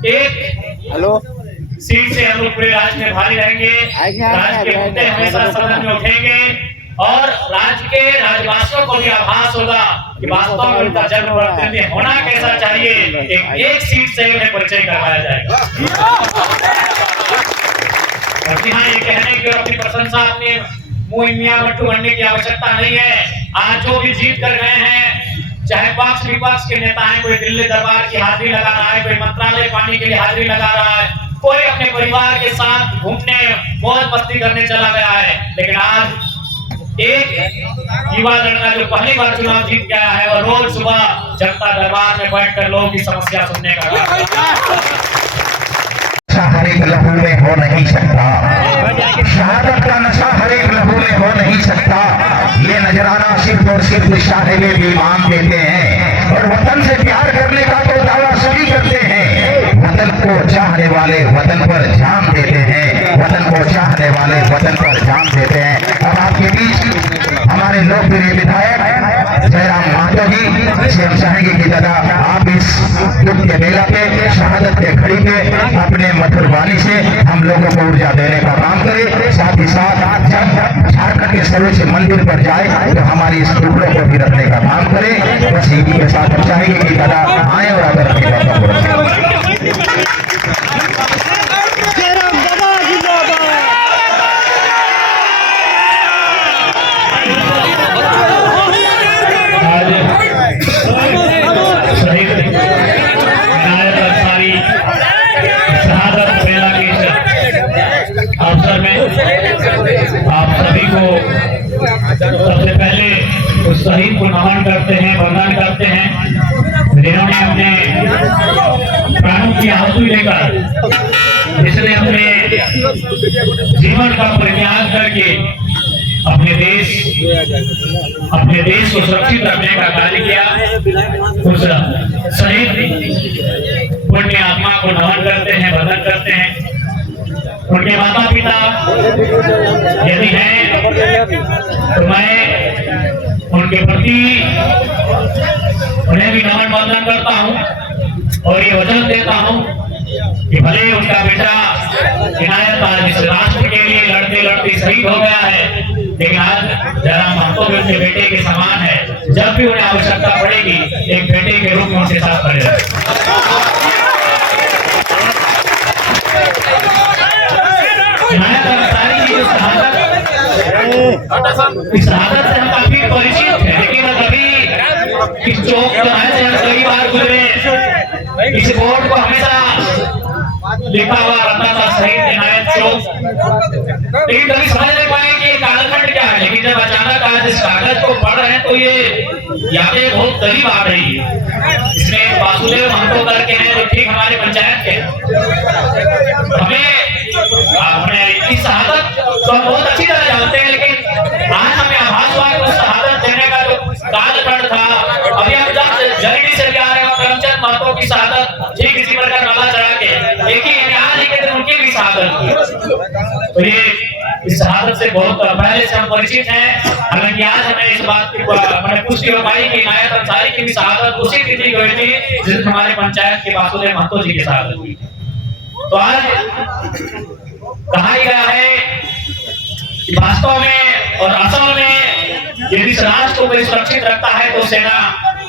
एक hello seat से हम लोग पूरे राज्य में भारी रहेंगे। राज्य के मुद्दे हमेशा सदन में उठेंगे और राज्य के राज्यवासियों को भी आभास होगा कि वास्तव में उनका जनप्रतिनिधि होना कैसा चाहिए। एक सीट से उन्हें परिचय करवाया जाएगा। यहाँ ये कहने की और अपनी प्रशंसा अपने मुंह मियां मट्टू बनने की आवश्यकता नहीं है। आज जो भी जीत कर गए हैं, चाहे पक्ष विपक्ष के नेता हैं, कोई दिल्ली दरबार की हाजिरी लगा रहा है, कोई मंत्रालय पाने के लिए हाजिरी लगा रहा है, कोई अपने परिवार के साथ घूमने मौज मस्ती करने चला गया है, लेकिन आज एक युवा लड़का जो पहली बार चुनाव जीत गया है और रोज सुबह जनता दरबार में बैठकर लोगों की समस्या सुनने का हर एक लहू में हो नहीं सकता, शहादत का नशा हर एक लहू में हो नहीं सकता। ये नजराना सिर्फ और सिर्फ शाहे में भी ईमान देते हैं और वतन से प्यार करने का तो दावा सभी करते हैं। वतन को चाहने वाले वतन पर जान देते हैं, वतन को चाहने वाले वतन पर जान देते हैं। अब आपके बीच हमारे लोकप्रिय विधायक जयराम महतो जी से हम चाहेंगे कि दादा आप इस दुख के बेला पे, शहादत के घड़ी पे अपने मधुर वाणी से हम लोगों को ऊर्जा देने का काम करें। साथ ही साथ जब झारखंड के सर्वोच्च मंदिर पर जाए तो हमारी इस टुकड़ों को भी रखने का काम करें। बस इसी के साथ हम चाहेंगे कि दादा आए और अगर अपनी बातों को रखें। अवसर में आप सभी को सबसे पहले उस शहीद को नमन करते हैं, वंदन करते हैं जिन्होंने अपने प्राणों की आहुति देकर, जिसने अपने जीवन का परित्याग करके अपने देश को सुरक्षित रखने का कार्य किया। उस शहीद पुण्य आत्मा को नमन करते हैं, वंदन करते हैं। उनके माता पिता यदि हैं तो मैं उनके प्रति उन्हें भी नमन वंदन करता हूं और ये वचन देता हूं कि भले उनका बेटा इनायत आज इस राष्ट्र के लिए लड़ते लड़ते शहीद हो गया है, लेकिन आज जयराम महतो भी उनके बेटे के समान है। जब भी उन्हें आवश्यकता पड़ेगी एक बेटे के रूप में उनके साथ खड़े रहेंगे। इस शहादत से हम काफी परिचित हैं, लेकिन कभी इस चौक से हम कई बार गुजरे। इस बोर्ड को हमेशा लिखा हुआ रहता था शहीद इनायत चौक, लेकिन कभी समझ नहीं पाए कि ये कालखंड क्या है। लेकिन जब अचानक आज इस कागज को पढ़ रहे हैं तो ये यादें बहुत करीब आ रही है। इसमें वासुदेव महतो करके हैं जो ठीक हमारे पंचायत के, हमें इस शहादत तो हम बहुत अच्छी तरह जानते हैं, लेकिन आज हमें आभास हुआ कि उस शहादत देने का जो कालखंड था, अभी हम जब जर्नी से आ रहे हैं करमचंद महतो की शहादत ठीक इसी प्रकार नाला चढ़ा के एक ही आज के दिन उनकी भी शहादत की। तो ये इस शहादत से बहुत पहले से हम परिचित हैं। हालांकि आज हमें इस बात की मैंने पुष्टि हो पाई कि इनायत अंसारी की भी शहादत उसी तिथि हुई थी जिस हमारे पंचायत के वासुदेव महतो जी की शहादत हुई। तो आज कहा गया है कि वास्तव में और असल में यदि इस राष्ट्र को सुरक्षित रखता है तो सेना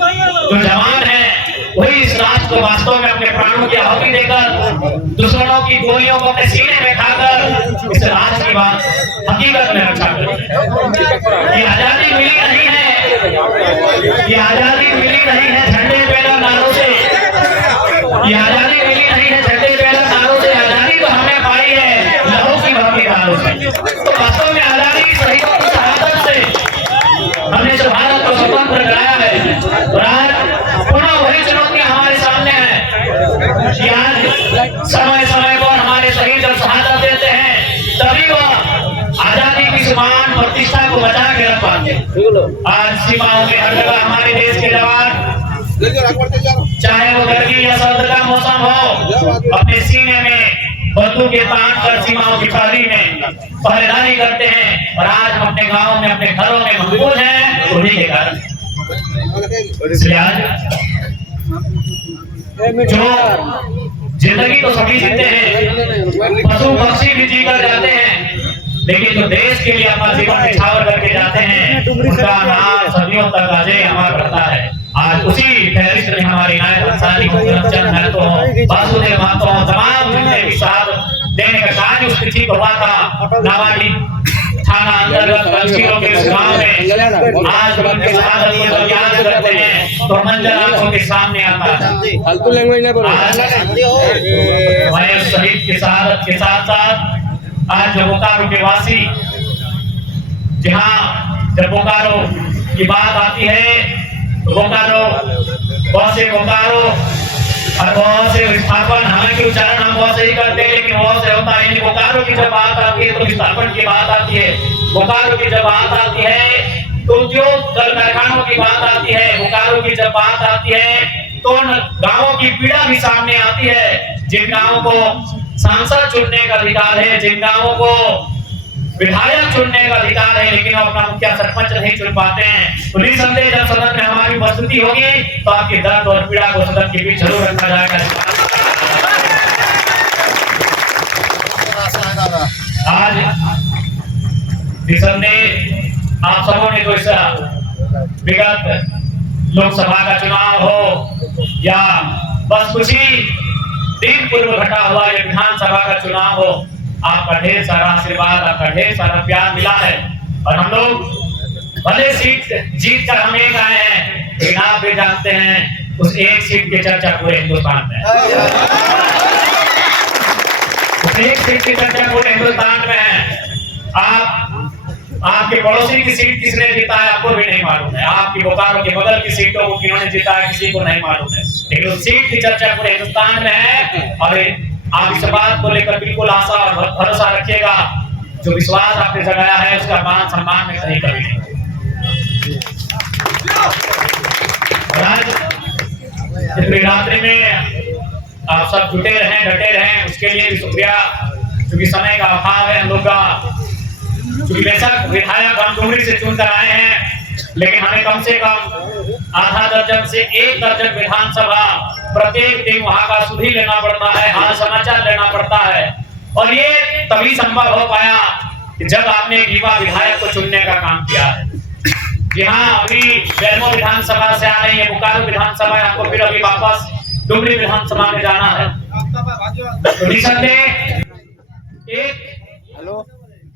जो जवान है वही इस राष्ट्र को वास्तव में अपने प्राणों की आहुति देकर, दुश्मनों की गोलियों को अपने सीने में खाकर इस राष्ट्र की बात हकीकत में रक्षा करते। ये आजादी मिली नहीं है, ये आजादी मिली नहीं है झंडे बेला नारों से, ये आजादी मिली नहीं है झंडे बेला नारों से। आजादी तो हमने पाई है लहू की भक्ति नारों से। तो वास्तव में आजादी शहीदों की शहादत से हमने जो भारत को स्वतंत्र कराया है और आज पुनः वही चुनौतियां हमारे सामने है कि आज समय समय पर हमारे शहीद जब शहादत देते हैं तभी वह आजादी की समान प्रतिष्ठा को बचा के रख पाते। आज सीमाओं में हर जगह हमारे देश के जवान, चाहे वो गर्मी या सर्द का मौसम हो, अपने सीने में बंदूकें तान कर सीमाओं की पारी में पहरेदारी करते हैं। और आज हम अपने गाँव में, अपने घरों में महफूज हैं उन्हीं के कारण। इसलिए आज जो जिंदगी तो सभी जीते हैं, पशु पक्षी भी जीकर जाते हैं, लेकिन जो देश के लिए अपना जीवन निछावर करके जाते हैं उनका नाम सदियों तक अजय अमर रहता है। आज उसी फहरिस्त में हमारी नायक अंसारी करमचंद महतो, वासुदेव महतो, तमाम जितने भी साथ देने का कार्य उस तिथि को हुआ था नावाडी थाना अंतर्गत कंचीरों के गांव में। आज उनके शहादत को जब याद करते हैं तो मंजर आंखों के सामने आता है। फालतू लैंग्वेज नहीं बोलो। वह शहीद की शहादत के साथ साथ आज जो बोकारो के वासी, जहाँ जब बोकारो की बात आती है तो बोकारो बहुत से बोकारो और बहुत से विस्थापन, हालांकि उच्चारण हम बहुत सही करते हैं लेकिन बहुत से होता है। बोकारो की जब बात आती है तो विस्थापन की बात आती है, बोकारो की जब बात आती है तो उद्योग कल कारखानों की बात आती है, बोकारो की जब बात आती है तो गांवों की पीड़ा भी सामने आती है। जिन गांवों को सांसद चुनने का अधिकार है, जिन गांवों को विधायक चुनने का अधिकार है, लेकिन अपना मुखिया सरपंच नहीं चुन पाते हैं, तो निसंदेह जब सदन में हमारी उपस्थिति होगी तो आपके दर्द और पीड़ा को सदन के बीच जरूर रखा जाएगा। आज निसंदेह आप सबों ने जो इस विगत लोकसभा का चुनाव हो या बस कुछ ही दिन पूर्व घटा हुआ ये विधानसभा का चुनाव हो, आपका ढेर सारा आशीर्वाद, आपका ढेर सारा प्यार मिला है। और हम लोग भले सीट जीत कर हम एक आए हैं, लेकिन आप भी जानते हैं उस एक सीट की चर्चा पूरे हिंदुस्तान में है। उस एक सीट की चर्चा पूरे हिंदुस्तान में है। आपके पड़ोसी की सीट किसने जीता है आपको भी नहीं मालूम है, आपकी बोकारो के बगल की सीटों को किन्होंने जीता है किसी को नहीं मालूम है, लेकिन उस सीट की चर्चा पूरे हिंदुस्तान में है। और आप इस बात को लेकर बिल्कुल आशा और भरोसा रखिएगा, जो विश्वास आपने जगाया है उसका मान सम्मान में कहीं कभी नहीं। इतनी रात्रि में आप सब जुटे रहें, डटे रहें, उसके लिए भी शुक्रिया। क्योंकि समय का अभाव है हम लोग का, क्योंकि बेशक विधायक हम डुमरी से चुनकर आए हैं, लेकिन हमें कम से कम आधा दर्जन से 1 दर्जन विधानसभा प्रत्येक दिन वहां का सुधी लेना पड़ता है, हाल समाचार लेना पड़ता है। और ये तभी संभव हो पाया कि जब आपने एक युवा विधायक को चुनने का काम किया है। जी हाँ, अभी बेरमो विधानसभा से आ रही है, बोकारो विधानसभा, आपको फिर अभी वापस डुमरी विधानसभा में जाना है। तो निसंदेह एक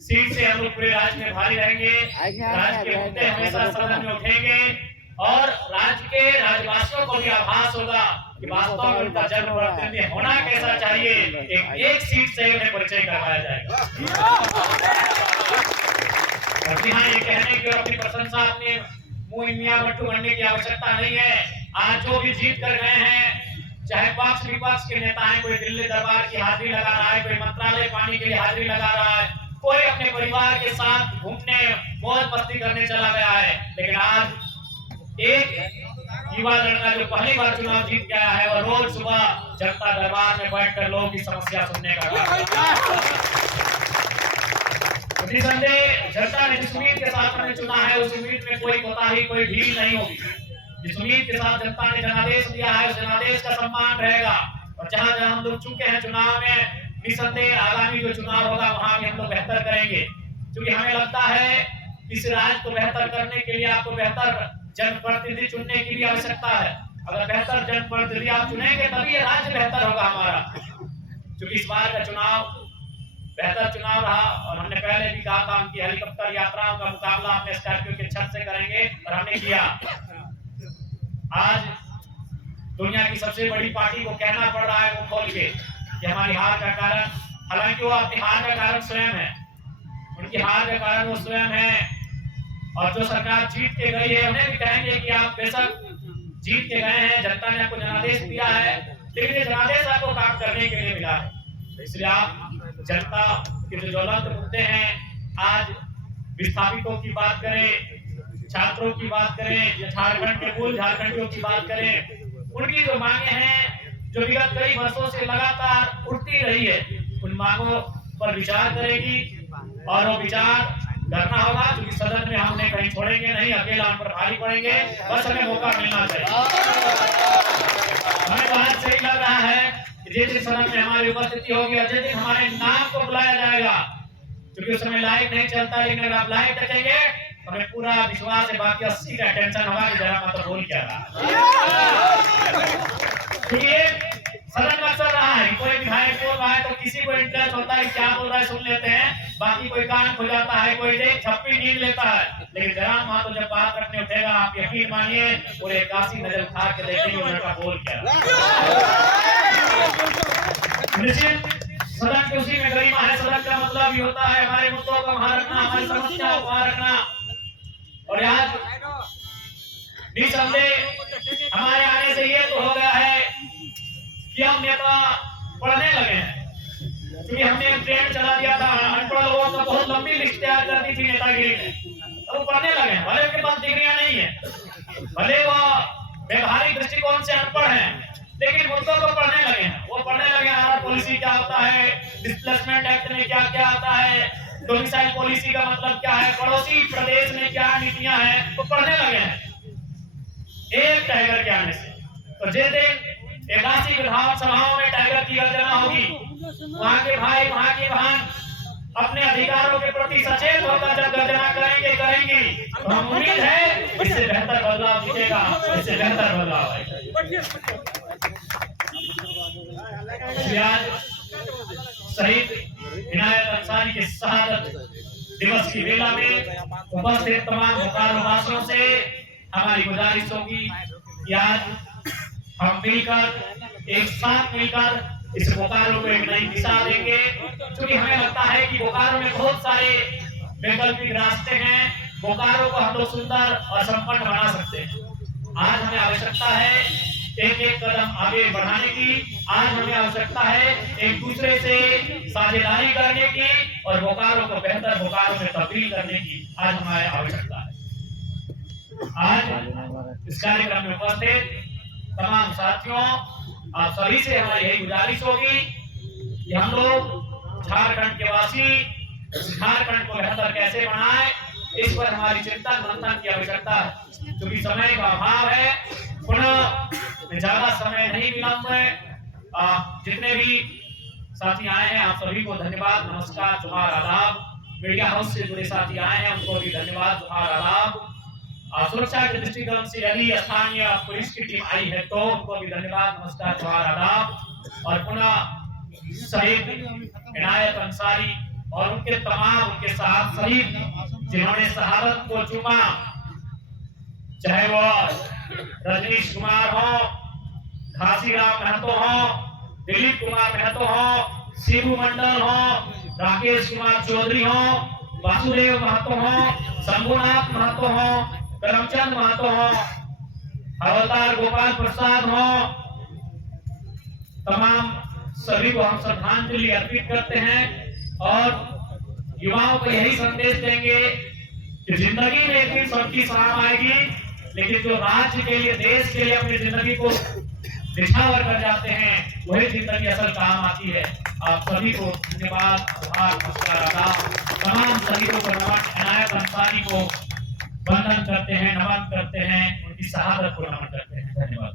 सीट से हम लोग पूरे राज्य में भारी रहेंगे, राज्य के मुद्दे हमेशा सदन में उठेंगे और राज्य के राज्यवासियों को भी आभास होगा कि वास्तव में उनका जन्म प्रतिनिधि होना कैसा चाहिए, एक सीट से उन्हें परिचय करवाया जाएगा। और यहाँ ये कहने की और अपनी प्रशंसा अपने मुंह मियां बट्टू करने की आवश्यकता नहीं है। आज जो भी जीत कर गए हैं, चाहे पक्ष विपक्ष के नेता हैं, कोई दिल्ली दरबार की हाजिरी लगा रहा है, कोई मंत्रालय पानी के लिए हाजिरी लगा रहा है, कोई अपने परिवार के साथ घूमने मौज मस्ती करने चला गया है, लेकिन आज एक युवा लड़का जो पहली बार चुनाव जीत गया है और रोज सुबह जनता दरबार में बैठकर लोगों की समस्या सुनने का निसंदेह जनता ने जिस उम्मीद के साथ हमें चुना है उस उम्मीद में कोई कोताही, कोई ढील नहीं होगी। जिस उम्मीद के साथ जनता ने जनादेश दिया है उस जनादेश का सम्मान रहेगा। और जहां जहां हम लोग चुके हैं चुनाव में, निसंदेह आगामी जो चुनाव होगा वहां भी हम लोग बेहतर करेंगे, क्योंकि हमें लगता है इस राज्य को बेहतर करने के लिए आपको बेहतर जनप्रतिनिधि चुनने की भी आवश्यकता है। अगर बेहतर जनप्रतिनिधि आप चुनेंगे तभी ये राज्य बेहतर होगा हमारा। क्योंकि इस बार का चुनाव बेहतर चुनाव रहा और हमने पहले भी कहा था उनकी हेलीकॉप्टर यात्राओं का मुकाबला अपने स्कॉर्पियो के छत से करेंगे और हमने किया। आज दुनिया की सबसे बड़ी पार्टी को कहना पड़ रहा है वो खोल के कि हमारी हार का कारण, हालांकि वो अपनी हार का कारण स्वयं है, उनकी हार का कारण वो स्वयं है। और जो सरकार जीत के गई है उन्हें भी कहेंगे कि आप बेशक जीत के गए हैं, जनता ने आपको जनादेश दिया है, लेकिन ये जनादेश आपको काम करने के लिए मिला है। इसलिए आप जनता के जो ज्वलंत मुद्दे हैं, आज विस्थापितों की बात करें, छात्रों की बात करें या झारखंड के मूल झारखंडियों की बात करें, उनकी जो मांगे हैं जो विगत कई वर्षों से लगातार उठती रही है, उन मांगों पर विचार करेगी और वो विचार करना होगा, क्योंकि सदन में हम उन्हें कहीं छोड़ेंगे नहीं, अकेला उन पर भारी पड़ेंगे, बस हमें मौका मिलना चाहिए। हमें बात सही लग रहा है कि जिस दिन सदन में हमारी उपस्थिति होगी और जिस दिन हमारे नाम को बुलाया जाएगा, क्योंकि उस समय लाइव नहीं चलता, लेकिन अगर आप लाइव देखेंगे तो हमें पूरा विश्वास है बाकी 80 का टेंशन होगा कि जरा माता बोल क्या रहा। सदन में चल रहा है, कोई विधायक बोल रहा है तो किसी को इंटरेस्ट होता है क्या बोल रहा है सुन लेते हैं, बाकी कोई कान खुल जाता है, कोई छप्पी नींद लेता है। लेकिन जरा मातो जब बात रखने उठेगा, आप यकीन मानिए पूरे 81 नजर उठा के देखेंगे वो लड़का बोल क्या रहा। सदन की उसी में गरिमा है। सदन का मतलब ही होता है हमारे मुद्दों को वहां रखना, हमारी समस्याओं को वहां रखना। और आज निसंदेह हमारे आने से ये तो हो गया है कि हम नेता पढ़ने लगे हैं, क्योंकि हमने एक ट्रेंड चला दिया था अनपढ़ लोगों का, बहुत लंबी लिस्ट तैयार कर दी थी नेतागिरी में, तो वो पढ़ने लगे हैं। भले उनके पास डिग्रियां नहीं है, भले वो व्यवहारिक दृष्टिकोण से अनपढ़ हैं, लेकिन मुद्दों को पढ़ने लगे हैं। वो पढ़ने लगे आधार पॉलिसी क्या होता है, डिस्प्लेसमेंट एक्ट में क्या क्या आता है, डोमिसाइल पॉलिसी का मतलब क्या है, पड़ोसी प्रदेश में क्या नीतियां हैं, वो पढ़ने लगे हैं एक टाइगर के आने से। तो जिस दिन 81 विधानसभाओं में टाइगर की गर्जना होगी, वहां के भाई वहां की बहन अपने अधिकारों के प्रति सचेत होकर जब गर्जना करेंगे तो हम उम्मीद है इससे बेहतर बदलाव दिखेगा, इससे बेहतर बदलाव आएगा। शहीद इनायत अंसारी के शहादत दिवस की वेला में उपस्थित तमाम बोकारो वासियों से हमारी गुजारिश होगी कि आज हम मिलकर एक साथ मिलकर इस बोकारो को एक नई दिशा देंगे, क्योंकि हमें लगता है कि बोकारो में बहुत सारे वैकल्पिक रास्ते हैं, बोकारो को हम लोग सुंदर और संपन्न बना सकते हैं। आज हमें आवश्यकता है एक एक कदम आगे बढ़ाने की, आज हमें आवश्यकता है एक दूसरे से साझेदारी करने की और बोकारो को बेहतर बोकारो में तब्दील करने की आज हमारी आवश्यकता है। आज इस कार्यक्रम में उपस्थित तमाम साथियों, आप सभी से हमारी यही गुजारिश होगी कि हम लोग झारखंड के वासी झारखंड को बेहतर कैसे बनाएं, इस पर हमारी चिंतन मंथन की आवश्यकता है, क्योंकि समय का अभाव है। पुनः ज्यादा समय नहीं विलंब है। जितने भी साथी आए हैं आप सभी को धन्यवाद, नमस्कार, जोहार, आदाब। मीडिया हाउस से जुड़े साथी आए हैं उनको भी धन्यवाद, जोहार, आदाब। सुरक्षा के दृष्टिकोण से यदि स्थानीय पुलिस की टीम आई है तो उनको भी धन्यवाद, नमस्कार, जोहार, आदाब। और पुनः शहीद इनायत अंसारी और उनके तमाम उनके साथ शहीद जिन्होंने शहादत को चूमा, चाहे वो रजनीश कुमार हो, घासीराम महतो हो, दिलीप कुमार महतो हो, शिबू मंडल हो, राकेश कुमार चौधरी हो, वासुदेव महतो हो, शंभुनाथ महतो हो, करमचंद महतो हो, हवलदार गोपाल प्रसाद हो, तमाम सभी को हम श्रद्धांजलि अर्पित करते हैं और युवाओं को यही संदेश देंगे कि जिंदगी में एक दिन सबकी सलाम आएगी, लेकिन जो राज्य के लिए, देश के लिए अपनी जिंदगी को निछावर कर जाते हैं वही जिंदगी असल काम आती है। आप सभी को धन्यवाद, नमस्कार, आदाब। तमाम शहीदों को नमन, इनायत अंसारी को वंदन करते हैं, नमन करते हैं, उनकी शहादत को नमन करते हैं। धन्यवाद।